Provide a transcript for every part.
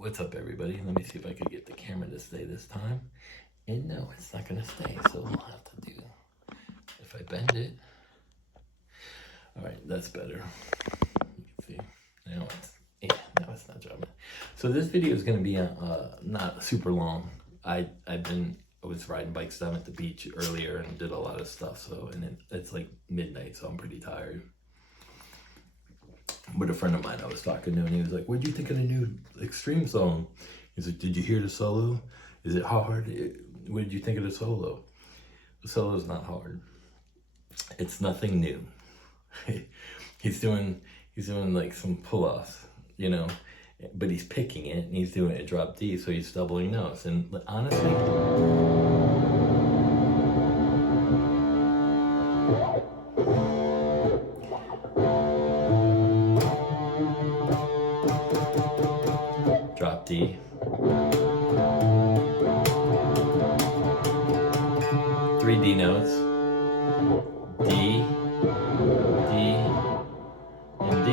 What's up, everybody? Let me see if I could get the camera to stay this time. And no, it's not gonna stay, so we'll have to do, if I bend it. All right, that's better. You can see, now it's not jumping. So this video is gonna be not super long. I was riding bikes down at the beach earlier and did a lot of stuff, so, and it's like midnight, so I'm pretty tired. But a friend of mine I was talking to, and he was like, what'd you think of the new Extreme song? He's like, did you hear the solo? Is it hard? What did you think of the solo? The solo's not hard. It's nothing new. he's doing like some pull-offs, you know, but he's picking it and he's doing it drop D, so he's doubling notes. And honestly, drop D, three D notes, D, D, and D.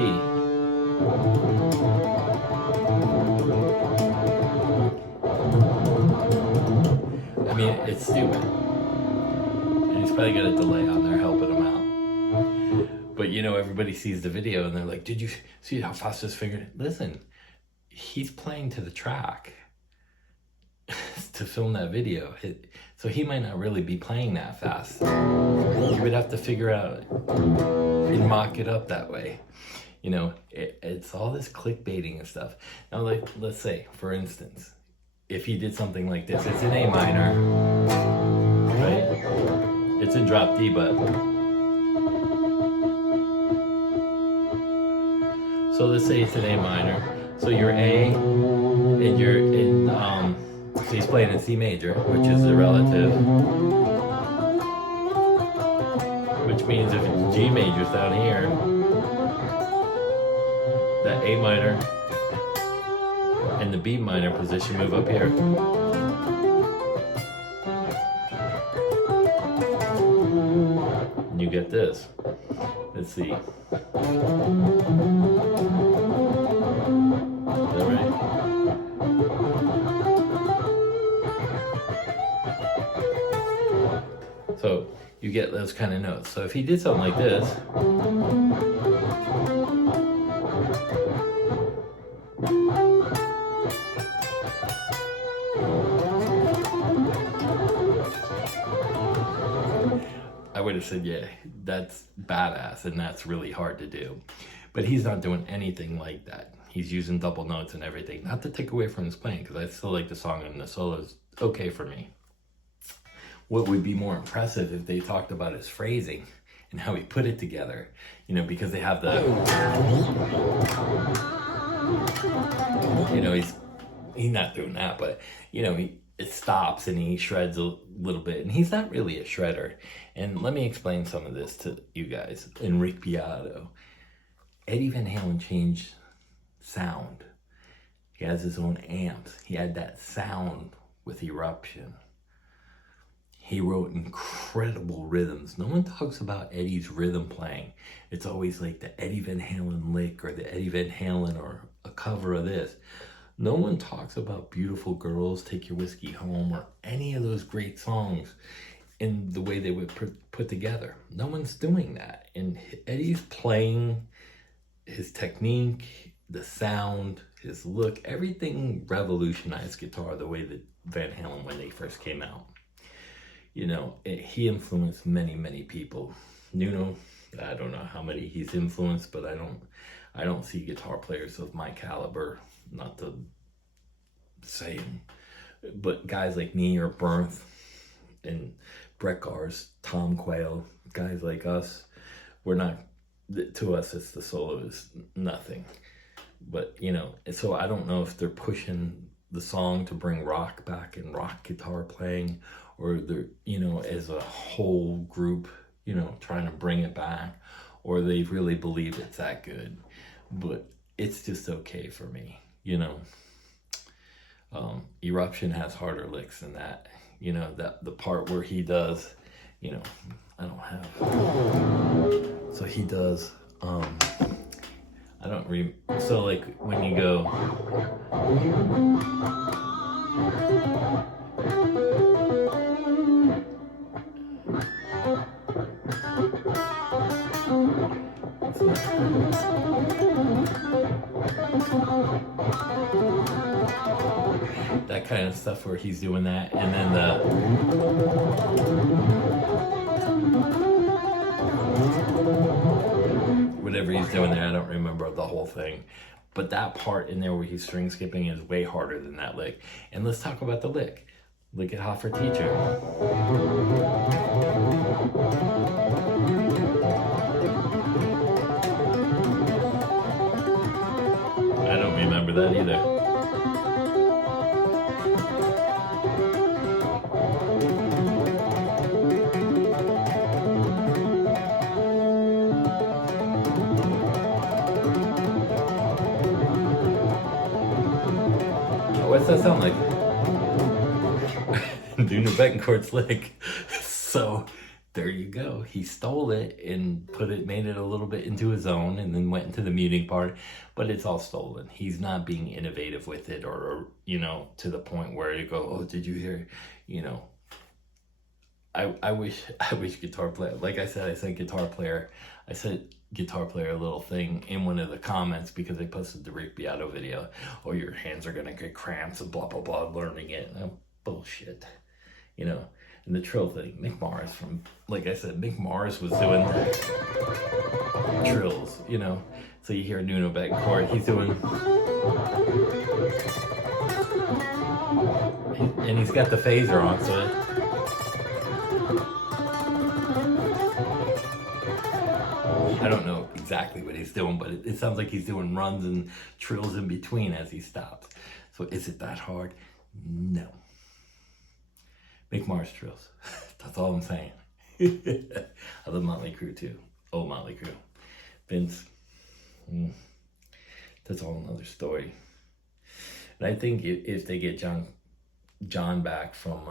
I mean, it's stupid. And he's probably got a delay on there helping him out. But you know, everybody sees the video and they're like, did you see how fast his finger? Listen, he's playing to the track to film that video. So he might not really be playing that fast. You would have to figure out and mock it up that way. You know, it's all this clickbaiting and stuff. Now, like, let's say, for instance, if he did something like this, it's in A minor, right? It's in drop D, but so let's say it's in A minor. So you're A, and you're in, so he's playing in C major, which is the relative, which means if it's G major's down here, that A minor and the B minor position move up here. And you get this. Let's see. Is that right? So you get those kind of notes. So if he did something like this, I would have said, yeah, that's badass and that's really hard to do. But he's not doing anything like that. He's using double notes and everything. Not to take away from his playing, because I still like the song and the solo is okay for me. What would be more impressive if they talked about his phrasing and how he put it together, you know, because they have the, you know, he's not doing that, but, you know, it stops and he shreds a little bit, and he's not really a shredder. And let me explain some of this to you guys. Enrique Beato, Eddie Van Halen changed sound. He has his own amps. He had that sound with Eruption. He wrote incredible rhythms. No one talks about Eddie's rhythm playing. It's always like the Eddie Van Halen lick or the Eddie Van Halen or a cover of this. No one talks about Beautiful Girls, Take Your Whiskey Home, or any of those great songs in the way they would put together. No one's doing that. And Eddie's playing, his technique, the sound, his look, everything revolutionized guitar the way that Van Halen when they first came out. You know, he influenced many, many people. Nuno, I don't know how many he's influenced, but I don't see guitar players of my caliber, not to say him, but guys like me or Bernth and Brett Gars, Tom Quayle, guys like us, we're not, to us it's the solo is nothing. But, you know, so I don't know if they're pushing the song to bring rock back and rock guitar playing, or they're, you know, as a whole group, you know, trying to bring it back, or they really believe it's that good. But it's just okay for me, you know. Eruption has harder licks than that, you know, that the part where he does, you know, I don't have, so he does, I don't so like when you go That kind of stuff where he's doing that, and then whatever he's doing there, I don't remember the whole thing, but that part in there where he's string skipping is way harder than that lick. And let's talk about the lick. Lick it hot for teacher. I don't remember that either. What's that sound like? Nuno Betancourt's lick. So there you go. He stole it and made it a little bit into his own, and then went into the muting part, but it's all stolen. He's not being innovative with it, or to the point where you go, oh, did you hear, I wish guitar player, like I said guitar player. I said guitar player a little thing in one of the comments because they posted the Rick Beato video. Oh, your hands are gonna get cramps and blah blah blah learning it. Bullshit, And the trill thing, Mick Mars like I said, Mick Mars was doing trills, So you hear Nuno Betancourt, he's doing, and he's got the phaser on, so. I don't know exactly what he's doing, but it sounds like he's doing runs and trills in between as he stops. So is it that hard? No. Mick Mars trills. That's all I'm saying. I love Motley Crue too. Oh, Motley Crue. Vince. That's all another story. And I think if they get John back from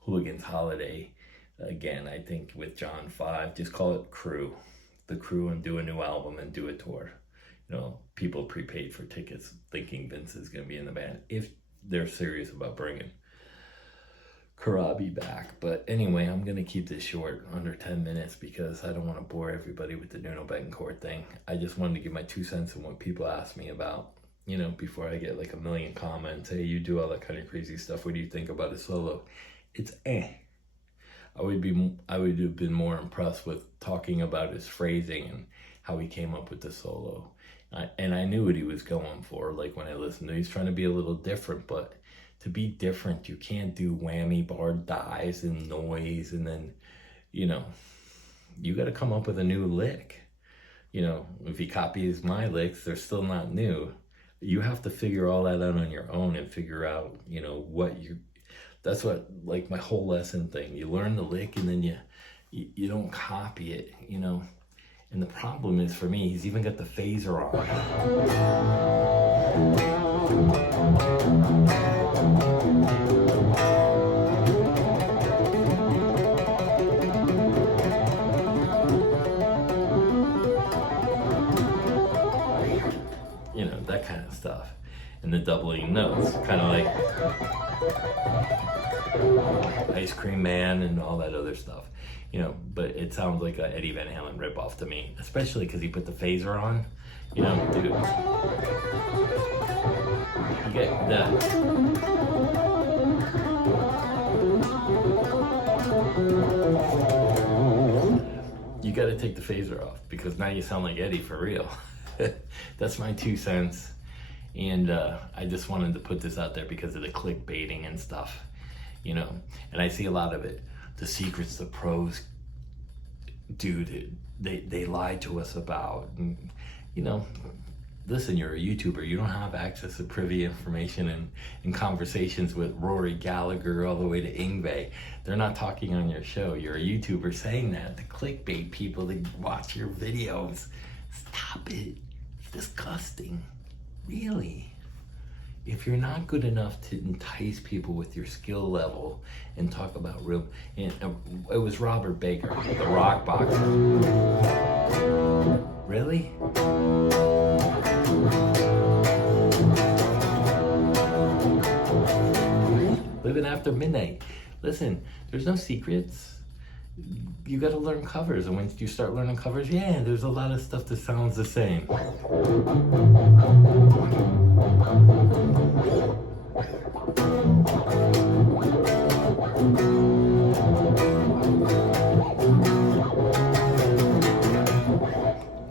Hooligan's Holiday, again, I think with John 5, just call it Crew. The Crew, and do a new album and do a tour. People prepaid for tickets thinking Vince is going to be in the band if they're serious about bringing Karabi back. But anyway, I'm going to keep this short, under 10 minutes, because I don't want to bore everybody with the Nuno Betancourt thing. I just wanted to give my 2 cents on what people ask me about, before I get like a million comments. Hey, you do all that kind of crazy stuff. What do you think about a solo? It's I would have been more impressed with talking about his phrasing and how he came up with the solo. And I knew what he was going for. Like when I listened to, he's trying to be a little different, but to be different, you can't do whammy bar dives and noise, and then, you got to come up with a new lick. If he copies my licks, they're still not new. You have to figure all that out on your own and figure out, that's what, like my whole lesson thing. You learn the lick and then you don't copy it, And the problem is, for me, he's even got the phaser on. That kind of stuff. And the doubling notes, kind of like Ice Cream Man and all that other stuff. But it sounds like a Eddie Van Halen ripoff to me, especially because he put the phaser on. Dude, you get that. You got to take the phaser off, because now you sound like Eddie for real. That's my 2 cents. And I just wanted to put this out there because of the clickbaiting and stuff, and I see a lot of it. The secrets the pros, dude, they lied to us about. And, listen, you're a YouTuber. You don't have access to privy information and conversations with Rory Gallagher all the way to Yngwie. They're not talking on your show. You're a YouTuber saying that. The clickbait people that watch your videos. Stop it. It's disgusting. Really. If you're not good enough to entice people with your skill level and talk about real, and it was Robert Baker, the rock boxer. Really? living after midnight. Listen, there's no secrets. You got to learn covers, and once you start learning covers, yeah, there's a lot of stuff that sounds the same. I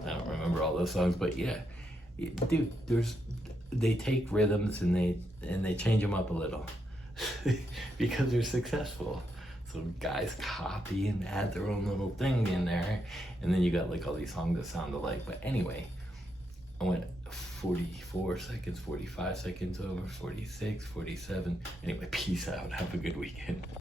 don't remember all those songs, but yeah, dude, they take rhythms and they change them up a little because they're successful. So guys copy and add their own little thing in there, and then you got like all these songs that sound alike. But anyway, I went 44 seconds, 45 seconds over, 46, 47. Anyway, peace out. Have a good weekend.